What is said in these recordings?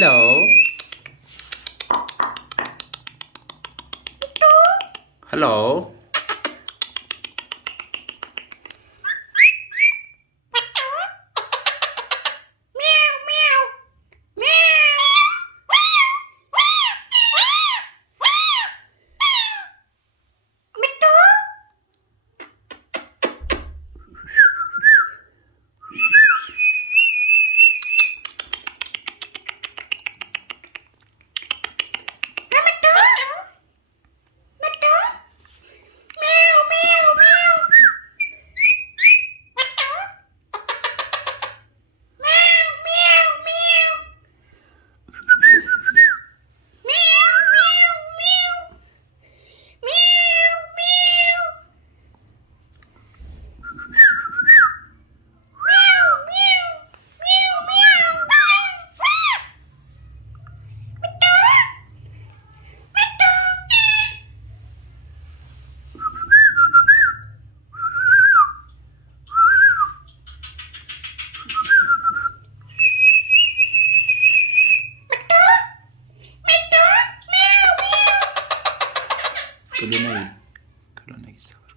Hello. Hello. Kalau naik sabar.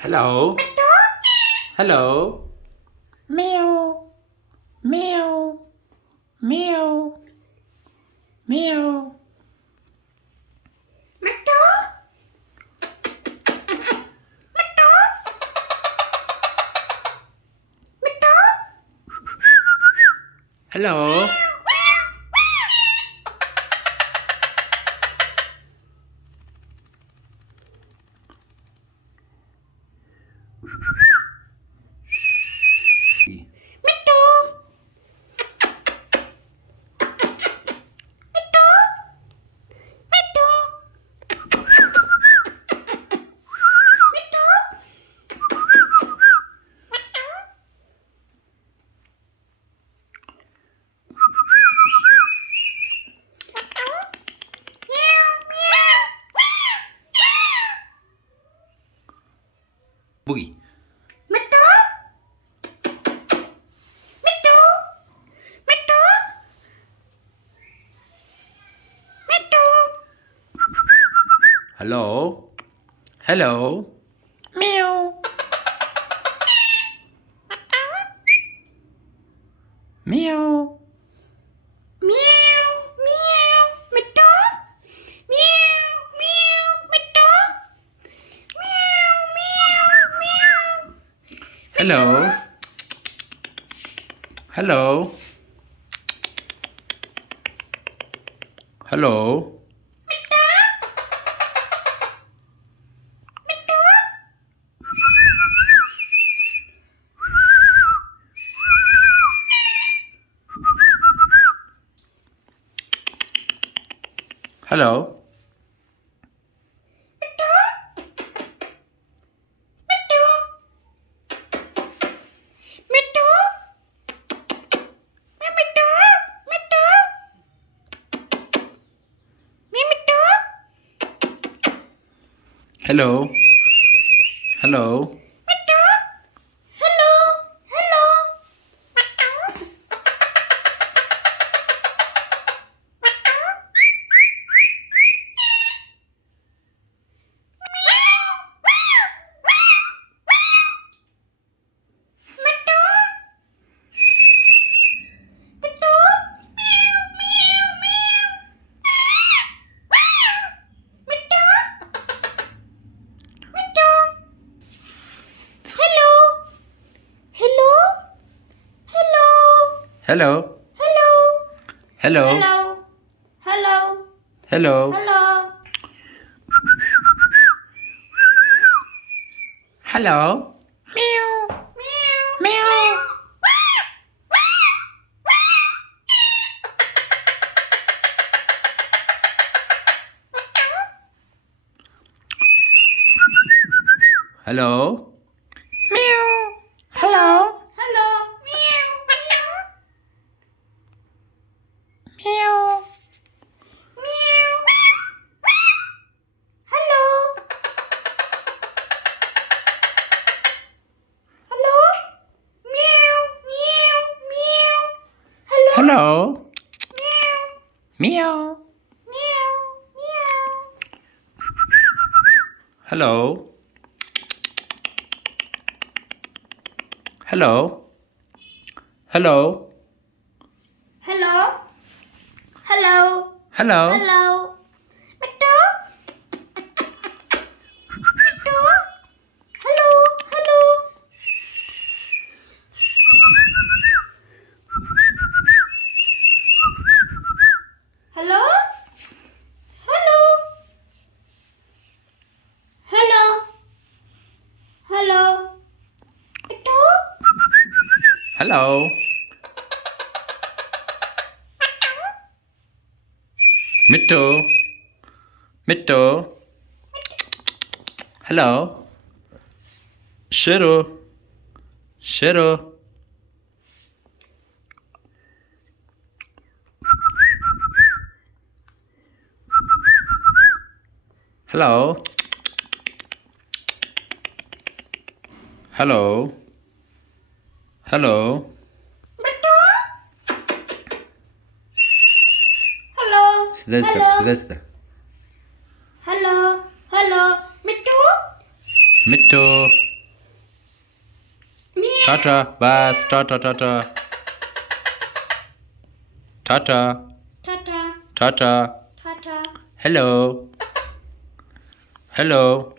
Hello. Hello. Meow. Meow. Meow. Meow. Hello. Boogie. Hello. Hello. Meow. Meow. Hello. Hello. Hello. Hello. Hello. Hello. Hello. Hello. Hello. Hello. Meow. Meow. Hello. Meow. Hello. Meow. Meow. Meow. Meow. Hello. Hello. Hello. Hello. Hello. Hello. Hello. Mithu. Mithu. Hello. Hello. Hello. Hello. Hello. Hello. Mithu. Hello. Mithu. Mithu. Hello. Shiru. Shiru. Hello. Hello. Hello. Mithu. Hello. Сюда. Hello. Hello. Mithu. Mithu. Meow. Tata. Bas. Tata. Tata. Tata. Tata. Tata. Tata. Hello. Hello.